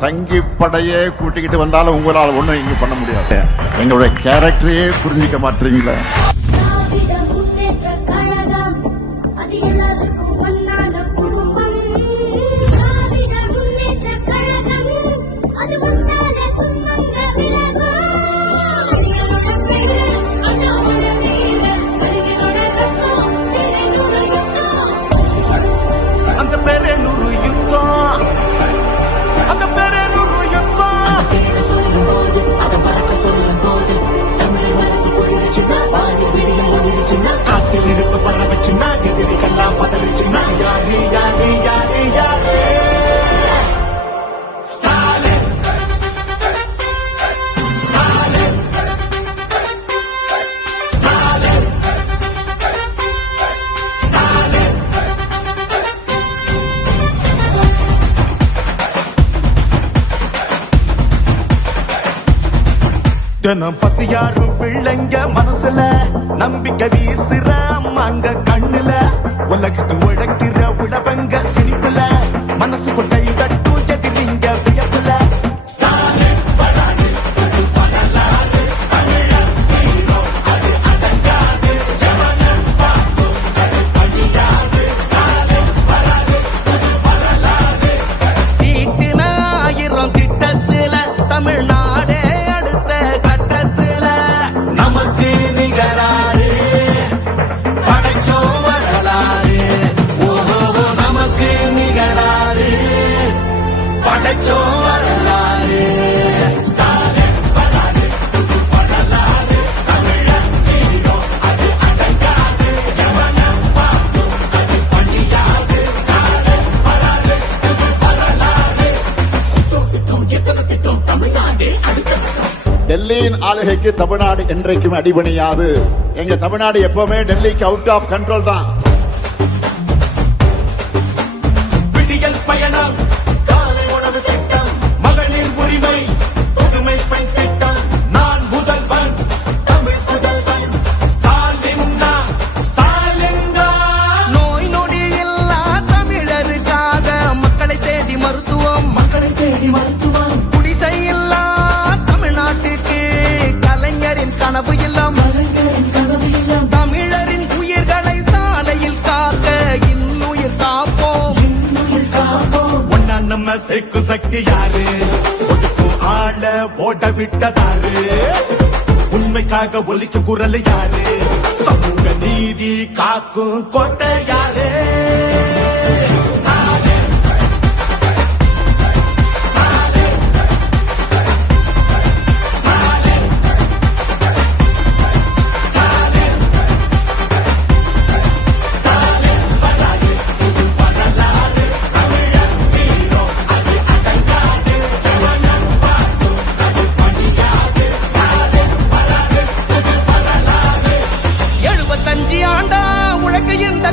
சங்கி படையே கூட்டிக்கிட்டு வந்தாலும் உங்களால் ஒண்ணும் இங்க பண்ண முடியாது. எங்களுடைய கேரக்டரையே புரிஞ்சிக்க மாட்டீங்களா? தினம் பசியாரும் பிள்ளைங்க மனசுல நம்பிக்கை வீசுற அம்மாங்க கண்ணுல உலகத்து உழைக்கிற உழவங்க சிரிப்புல மனசு கொட்டை கட்டும் எதிரிங்க வியப்புல டெல்லியின் ஆளுகைக்கு தமிழ்நாடு என்றைக்கும் அடிபணியாது. எங்க தமிழ்நாடு எப்பவுமே டெல்லிக்கு அவுட் ஆஃப் கண்ட்ரோல் தான். விடியல் பயணம், காலை உணவு திட்டம், மகளிர் உரிமை, புதுமை பெண் திட்டம், நான் முதல்வன், தமிழ் முதல்வன், ஸ்டாலின்னா ஸ்டாலின்னா. நோய் நொடி இல்லா தமிழருக்காக மக்களை தேடி மருத்துவம், மக்களை தேடி மருத்துவம், குடிசை இல்லா தமிழ்நாட்டுக்கு கலைஞரின் கனவு இல்லம், தமிழரின் உயிர்களை சாலையில் காக்க இன்னுயிர் காப்போம், இன்னுயிர் காப்போம். ஒன்னா நம்ம சேர்க்கும் சக்தி யாரு? ஒதுக்கும் ஆள ஓட விட்டதாரு? உண்மைக்காக ஒலிக்கும் குரல் யாரு? சமூக நீதி காக்கும் கோட்டை யாரு?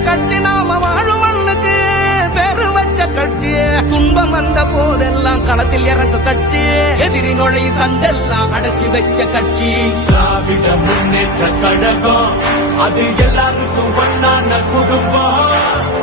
கட்சி நாம வாழும் மண்ணுக்கு பெரு வச்ச கட்சி, துன்பம் வந்த போதெல்லாம் களத்தில் இறங்க கட்சி, எதிரி நுழை சண்டெல்லாம் அடைச்சி வச்ச கட்சி திராவிட முன்னேற்ற கழகம். அது எல்லாருக்கும் ஒன்னான குடும்பம்.